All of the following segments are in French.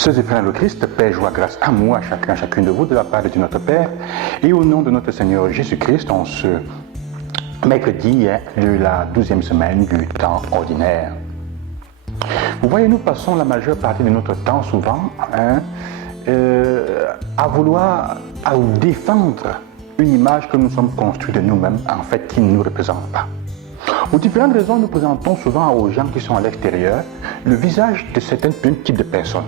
Sœurs et frères le Christ, paix, joie, grâce, amour à chacun, à chacune de vous, de la part de Dieu notre Père, et au nom de notre Seigneur Jésus-Christ, en ce mercredi de la 12e semaine du temps ordinaire. Vous voyez, nous passons la majeure partie de notre temps souvent à vouloir défendre une image que nous sommes construits de nous-mêmes, en fait, qui ne nous représente pas. Pour différentes raisons, nous présentons souvent aux gens qui sont à l'extérieur le visage de certains types de personnes.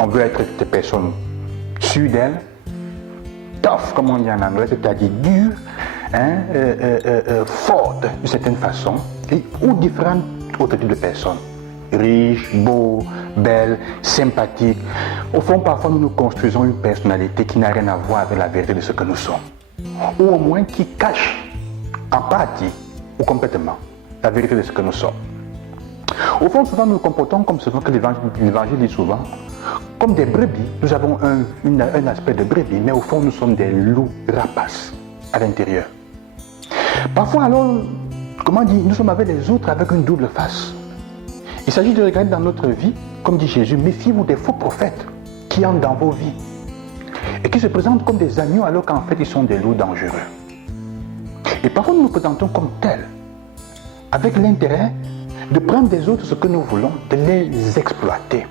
On veut être des personnes sûres d'elles, tough, comme on dit en anglais, c'est-à-dire dures, fortes d'une certaine façon, ou différents autres types de personnes. Riches, beaux, belles, sympathiques. Au fond, parfois, nous nous construisons une personnalité qui n'a rien à voir avec la vérité de ce que nous sommes. Ou au moins qui cache en partie ou complètement la vérité de ce que nous sommes. Au fond, souvent, nous nous comportons comme ce que l'Évangile dit souvent, comme des brebis. Nous avons un aspect de brebis, mais au fond, nous sommes des loups rapaces à l'intérieur. Parfois, alors, comment dire, nous sommes avec les autres avec une double face. Il s'agit de regarder dans notre vie, comme dit Jésus, méfiez-vous des faux prophètes qui entrent dans vos vies et qui se présentent comme des agneaux alors qu'en fait, ils sont des loups dangereux. Et parfois, nous nous présentons comme tels, avec l'intérêt de prendre des autres ce que nous voulons, de les exploiter.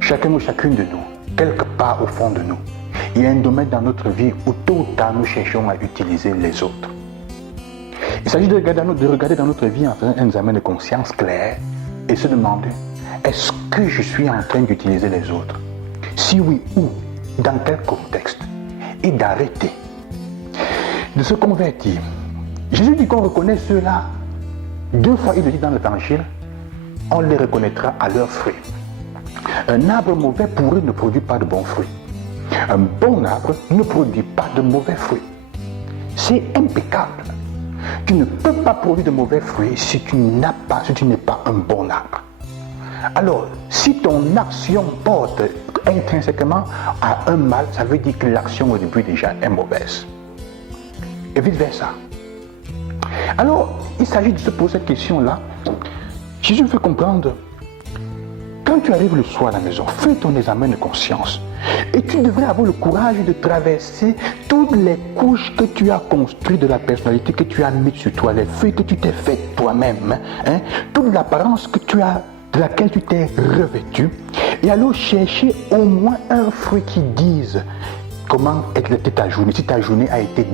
Chacun ou chacune de nous, quelque part au fond de nous, il y a un domaine dans notre vie où tôt ou tard nous cherchons à utiliser les autres. Il s'agit de regarder dans notre vie en faisant un examen de conscience clair et se demander, est-ce que je suis en train d'utiliser les autres? Si oui, où? Dans quel contexte? Et d'arrêter de se convertir. Jésus dit qu'on reconnaît ceux-là. 2 fois, il le dit dans l'Évangile, on les reconnaîtra à leurs fruits. Un arbre mauvais pourri ne produit pas de bons fruits. Un bon arbre ne produit pas de mauvais fruits. C'est impeccable. Tu ne peux pas produire de mauvais fruits si tu n'es pas un bon arbre. Alors, si ton action porte intrinsèquement à un mal, ça veut dire que l'action au début déjà est mauvaise. Et vice versa. Alors, il s'agit de se poser cette question-là. Jésus me fait comprendre, quand tu arrives le soir à la maison, fais ton examen de conscience. Et tu devrais avoir le courage de traverser toutes les couches que tu as construites de la personnalité que tu as mise sur toi, les feuilles que tu t'es faites toi-même, toute l'apparence de laquelle tu t'es revêtu, et alors chercher au moins un fruit qui dise comment était ta journée, si ta journée a été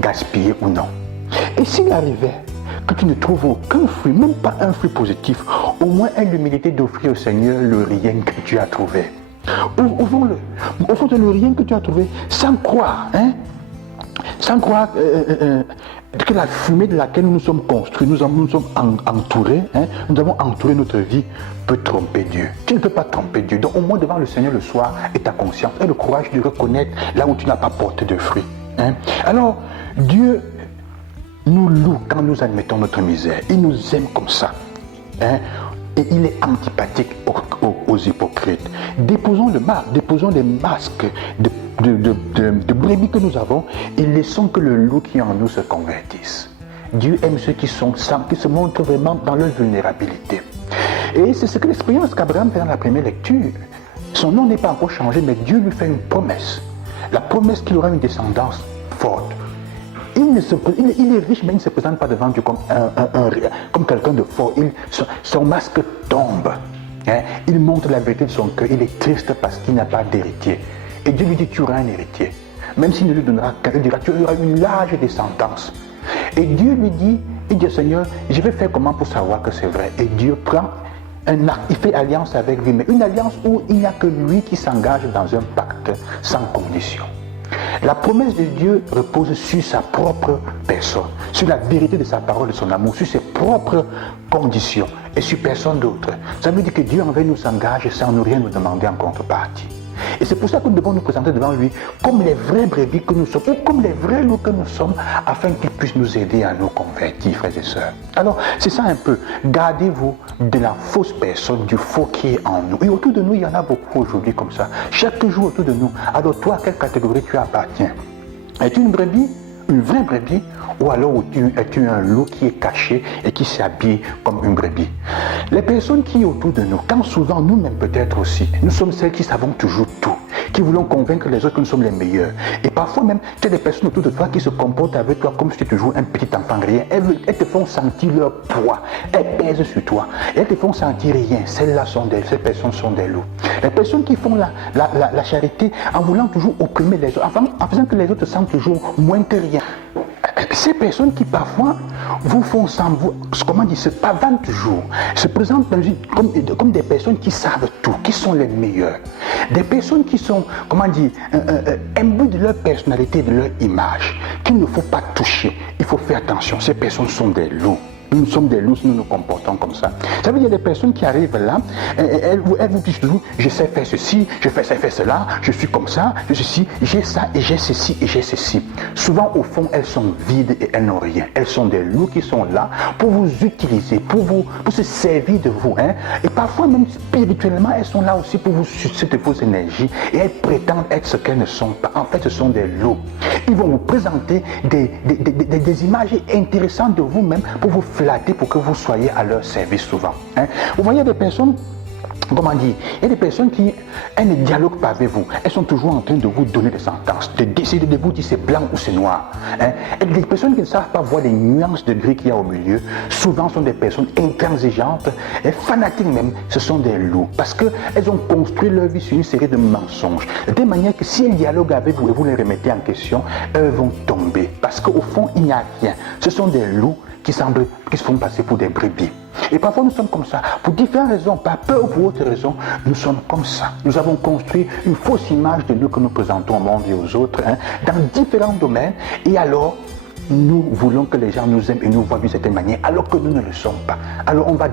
gaspillée ou non. Et s'il arrivait que tu ne trouves aucun fruit, même pas un fruit positif, au moins aie l'humilité d'offrir au Seigneur le rien que tu as trouvé. Offre-le le rien que tu as trouvé, sans croire, sans croire que la fumée de laquelle nous sommes construits, nous sommes entourés, nous avons entouré notre vie, peut tromper Dieu. Tu ne peux pas tromper Dieu. Donc au moins devant le Seigneur le soir, et ta conscience, et le courage de reconnaître là où tu n'as pas porté de fruits. Alors, Dieu nous loue quand nous admettons notre misère. Il nous aime comme ça. Et il est antipathique aux hypocrites. Déposons les masques de brebis que nous avons et laissons que le loup qui est en nous se convertisse. Dieu aime ceux qui se montrent vraiment dans leur vulnérabilité. Et c'est ce que l'expérience qu'Abraham fait dans la première lecture. Son nom n'est pas encore changé, mais Dieu lui fait une promesse. La promesse qu'il aura une descendance forte. Il est riche, mais il ne se présente pas devant Dieu comme quelqu'un de fort. Son masque tombe. Il montre la vérité de son cœur. Il est triste parce qu'il n'a pas d'héritier. Et Dieu lui dit, tu auras un héritier. Même s'il ne lui donnera qu'un, il dira, tu auras une large descendance. Et Dieu lui dit, Seigneur, je vais faire comment pour savoir que c'est vrai. Et Dieu prend un acte, il fait alliance avec lui, mais une alliance où il n'y a que lui qui s'engage dans un pacte sans condition. La promesse de Dieu repose sur sa propre personne, sur la vérité de sa parole, de son amour, sur ses propres conditions et sur personne d'autre. Ça veut dire que Dieu envers nous s'engage sans nous rien nous demander en contrepartie. Et c'est pour ça que nous devons nous présenter devant lui comme les vrais brebis que nous sommes, ou comme les vrais loups que nous sommes, afin qu'il puisse nous aider à nous convertir, frères et sœurs. Alors, c'est ça un peu. Gardez-vous de la fausse personne, du faux qui est en nous. Et autour de nous, il y en a beaucoup aujourd'hui comme ça. Chaque jour autour de nous. Alors toi, à quelle catégorie tu appartiens? Es-tu une brebis une vraie brebis ou alors es-tu un loup qui est caché et qui s'habille comme une brebis? Les personnes qui sont autour de nous, quand souvent nous-mêmes peut-être aussi, nous sommes celles qui savons toujours tout, qui voulons convaincre les autres que nous sommes les meilleurs. Et parfois même, tu as des personnes autour de toi qui se comportent avec toi comme si tu étais toujours un petit enfant rien. Elles te font sentir leur poids, elles pèsent sur toi, elles te font sentir rien. Ces personnes sont des loups. Les personnes qui font la charité en voulant toujours opprimer les autres, en faisant que les autres se sentent toujours moins que rien. Ces personnes qui parfois vous font semblant, se pavanent toujours, se présentent comme des personnes qui savent tout, qui sont les meilleures. Des personnes qui sont, imbues de leur personnalité, de leur image, qu'il ne faut pas toucher. Il faut faire attention, ces personnes sont des loups. Nous sommes des loups si nous nous comportons comme ça. Ça veut dire des personnes qui arrivent là, elles vous disent toujours, je sais faire ceci, je sais faire cela, je suis comme ça, je suis ceci, j'ai ça et j'ai ceci et j'ai ceci. Souvent au fond, elles sont vides et elles n'ont rien. Elles sont des loups qui sont là pour vous utiliser, pour se servir de vous. Et parfois même spirituellement, elles sont là aussi pour vous susciter vos énergies et elles prétendent être ce qu'elles ne sont pas. En fait, ce sont des loups. Ils vont vous présenter des images intéressantes de vous-même pour vous flatter, pour que vous soyez à leur service souvent. Vous voyez des personnes, il y a des personnes qui, elles ne dialoguent pas avec vous. Elles sont toujours en train de vous donner des sentences, de décider de vous dire c'est blanc ou c'est noir. Et des personnes qui ne savent pas voir les nuances de gris qu'il y a au milieu, souvent sont des personnes intransigeantes et fanatiques même. Ce sont des loups parce qu'elles ont construit leur vie sur une série de mensonges. De manière que si elles dialoguent avec vous et vous les remettez en question, elles vont tomber. Parce qu'au fond, il n'y a rien. Ce sont des loups qui se font passer pour des brebis. Et parfois nous sommes comme ça, pour différentes raisons, par peur ou pour autres raisons, nous sommes comme ça. Nous avons construit une fausse image de nous que nous présentons au monde et aux autres, dans différents domaines, et alors nous voulons que les gens nous aiment et nous voient d'une certaine manière, alors que nous ne le sommes pas. Alors on va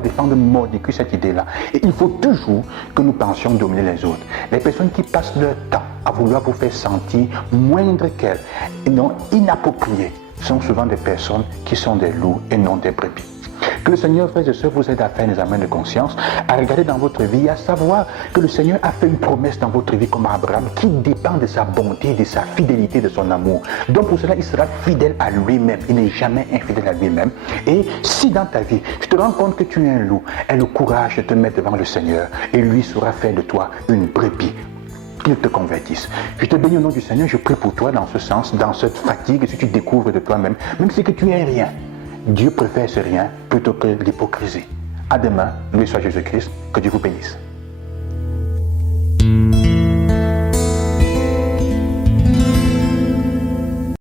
défendre mordicus cette idée-là. Et il faut toujours que nous pensions dominer les autres. Les personnes qui passent leur temps à vouloir vous faire sentir moindre qu'elles, et non inappropriées, sont souvent des personnes qui sont des loups et non des brebis. Que le Seigneur, frères et sœurs, vous aide à faire un examen de conscience, à regarder dans votre vie, à savoir que le Seigneur a fait une promesse dans votre vie comme Abraham qui dépend de sa bonté, de sa fidélité, de son amour. Donc pour cela, il sera fidèle à lui-même. Il n'est jamais infidèle à lui-même. Et si dans ta vie, tu te rends compte que tu es un loup, aie le courage de te mettre devant le Seigneur et lui saura faire de toi une brebis. Qu'il te convertisse. Je te bénis au nom du Seigneur, je prie pour toi dans ce sens, dans cette fatigue, si tu découvres de toi-même, même si que tu es rien. Dieu préfère ce rien plutôt que l'hypocrisie. À demain, loué soit Jésus-Christ, que Dieu vous bénisse.